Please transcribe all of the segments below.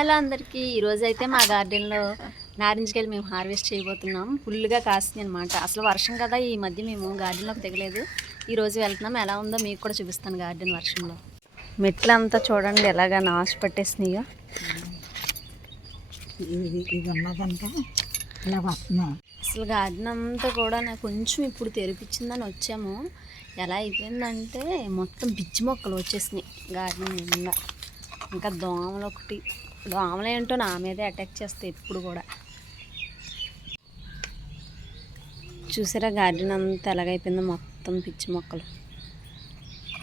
Hello అందరికీ. ఈరోజు అయితే మా గార్డెన్లో నారింజకాయలు మేము హార్వెస్ట్ చేయబోతున్నాం. ఫుల్గా కాస్తుంది అనమాట అసలు వర్షం కదా ఈ మధ్య మేము గార్డెన్లోకి దిగలేదు. ఈరోజు వెళ్తున్నాం. ఎలా ఉందో మీకు కూడా చూపిస్తాను గార్డెన్ వర్షంలో. మెట్లు అంతా చూడండి ఎలాగా నాశ పట్టేసినాయో. అసలు గార్డెన్ అంతా కూడా నాకు కొంచెం ఇప్పుడు తెరిపించిందని వచ్చాము. ఎలా అయిపోయిందంటే మొత్తం పిచ్చి మొక్కలు వచ్చేసినాయి గార్డెన్ నిండా ఇంకా దోమలు ఒకటి దోమలు నా మీదే అటాక్ చేస్తాయి ఇప్పుడు కూడా. చూసారా గార్డెన్ అంతా ఎలాగైపోయిందో? మొత్తం పిచ్చి మొక్కలు.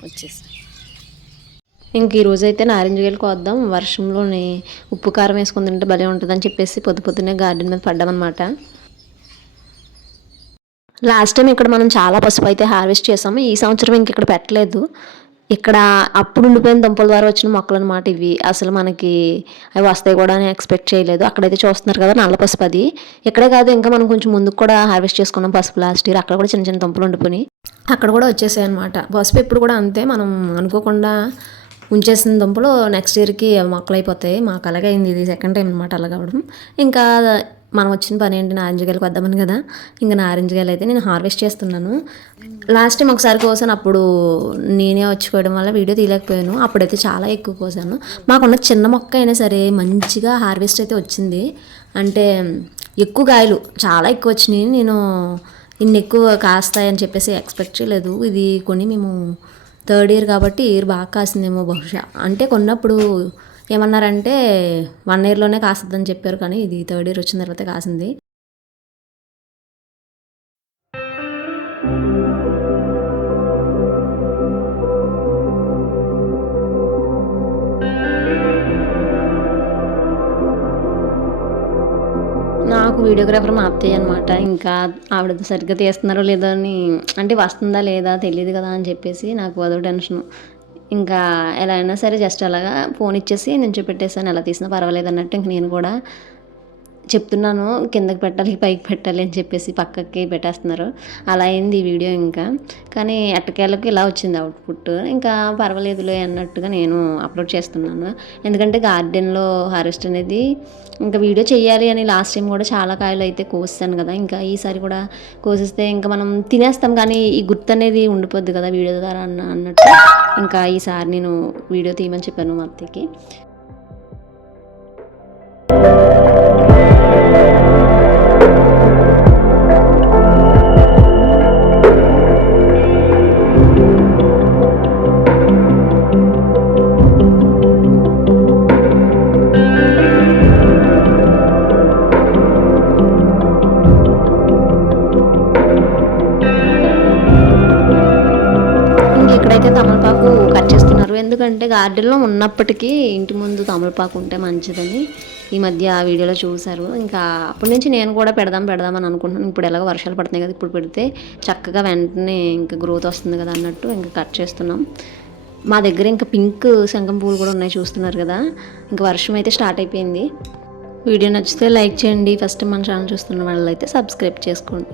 వచ్చేసాయి. ఇంక ఈరోజు అయితే అయితే నారింజకాయలు కోద్దాం. వర్షంలోనే ఉప్పు కారం వేసుకుని తింటే భలే ఉంటుందని చెప్పేసి పొద్దు పొద్దునే గార్డెన్ మీద పడ్డామన్నమాట. లాస్ట్ టైం ఇక్కడ మనం చాలా పసుపు అయితే హార్వెస్ట్ చేసాము. ఈ సంవత్సరం ఇంక ఇక్కడ పెట్టలేదు. ఇక్కడ అప్పుడు ఉండిపోయిన దుంపల ద్వారా వచ్చిన మొక్కలు అనమాట ఇవి. అసలు మనకి అవి వస్తాయి కూడా అని ఎక్స్పెక్ట్ చేయలేదు. అక్కడైతే చూస్తున్నారు కదా నల్ల పసుపు అది. ఇక్కడే కాదు ఇంకా మనం కొంచెం ముందుకు కూడా హార్వెస్ట్ చేసుకున్నాం పసుపు లాస్ట్ ఇయర్ అక్కడ కూడా చిన్న చిన్న దుంపలు ఉండిపోయి అక్కడ కూడా వచ్చేసాయి అనమాట పసుపు ఎప్పుడు కూడా అంతే. మనం అనుకోకుండా ఉంచేసిన దుంపలు నెక్స్ట్ ఇయర్కి మొక్కలు అయిపోతాయి. మాకు అలాగే అయింది. ఇది సెకండ్ టైం అనమాట అలాగవడం అవ్వడం ఇంకా మనం వచ్చిన పని ఏంటి? నారింజకాయలకు వద్దామని కదా? ఇంకా నారింజకాయలు అయితే నేను హార్వెస్ట్ చేస్తున్నాను. లాస్ట్ టైం ఒకసారి కోసాను అప్పుడు నేనే వచ్చుకోవడం వల్ల వీడియో తీయలేకపోయాను. అప్పుడైతే చాలా ఎక్కువ కోసాను. మాకున్న చిన్న మొక్క అయినా సరే మంచిగా హార్వెస్ట్ అయితే వచ్చింది. అంటే ఎక్కువ కాయలు చాలా ఎక్కువ వచ్చినాయి. నేను ఇన్ని ఎక్కువ కాస్తాయని చెప్పేసి ఎక్స్పెక్ట్ చేయలేదు. ఇది కొని మేము థర్డ్ ఇయర్ కాబట్టి ఇయర్ బాగా కాసిందేమో బహుశా. అంటే కొన్నప్పుడు ఏమన్నారంటే వన్ ఇయర్లోనే కాస్తుందని చెప్పారు కానీ ఇది థర్డ్ ఇయర్ వచ్చిన తర్వాత కాసింది. నాకు వీడియోగ్రాఫర్ మా అత్తయ్య అనమాట ఇంకా ఆవిడ సరిగ్గా తీస్తున్నారో లేదో అని అంటే వస్తుందా లేదా తెలియదు కదా అని చెప్పేసి నాకు అదో టెన్షన్. ఇంకా ఎలా అయినా సరే జస్ట్ అలాగా ఫోన్ ఇచ్చేసి నేను పెట్టేసాను ఎలా తీసినా పర్వాలేదు అన్నట్టు ఇంక నేను కూడా చెప్తున్నాను కిందకి పెట్టాలి పైకి పెట్టాలి అని చెప్పేసి పక్కకి పెట్టేస్తున్నారు. అలా అయింది ఈ వీడియో ఇంకా. కానీ ఎట్టకేళ్ళకి ఇలా వచ్చింది అవుట్పుట్. ఇంకా పర్వాలేదులే అన్నట్టుగా నేను అప్లోడ్ చేస్తున్నాను. ఎందుకంటే గార్డెన్లో హార్వెస్ట్ అనేది ఇంకా వీడియో చేయాలి అని లాస్ట్ టైం కూడా చాలా కాయలు అయితే కోసాను కదా. ఇంకా ఈసారి కూడా కోసిస్తే ఇంకా మనం తినేస్తాం కానీ ఈ గుర్తు అనేది ఉండిపోద్ది కదా వీడియో ద్వారా అన్న అన్నట్టు. ఇంకా ఈసారి నేను వీడియో తీయమని చెప్పాను మా అత్తయ్యకి. ఇక్కడైతే తమలపాకు కట్ చేస్తున్నారు ఎందుకంటే గార్డెన్లో ఉన్నప్పటికీ ఇంటి ముందు తమలపాకు ఉంటే మంచిదని ఈ మధ్య ఆ వీడియోలో చూశారు. ఇంకా అప్పటి నుంచి నేను కూడా పెడదాం పెడదాం అని అనుకుంటున్నాను. ఇప్పుడు ఎలాగో వర్షాలు పడుతున్నాయి కదా ఇప్పుడు పెడితే చక్కగా వెంటనే ఇంకా గ్రోత్ వస్తుంది కదా అన్నట్టు ఇంకా కట్ చేస్తున్నాం. మా దగ్గర ఇంకా పింక్ శంఖం పూలు కూడా ఉన్నాయి చూస్తున్నారు కదా ఇంకా వర్షం అయితే స్టార్ట్ అయిపోయింది. వీడియో నచ్చితే లైక్ చేయండి. ఫస్ట్ మన ఛానల్ చూస్తున్న వాళ్ళైతే సబ్స్క్రైబ్ చేసుకోండి.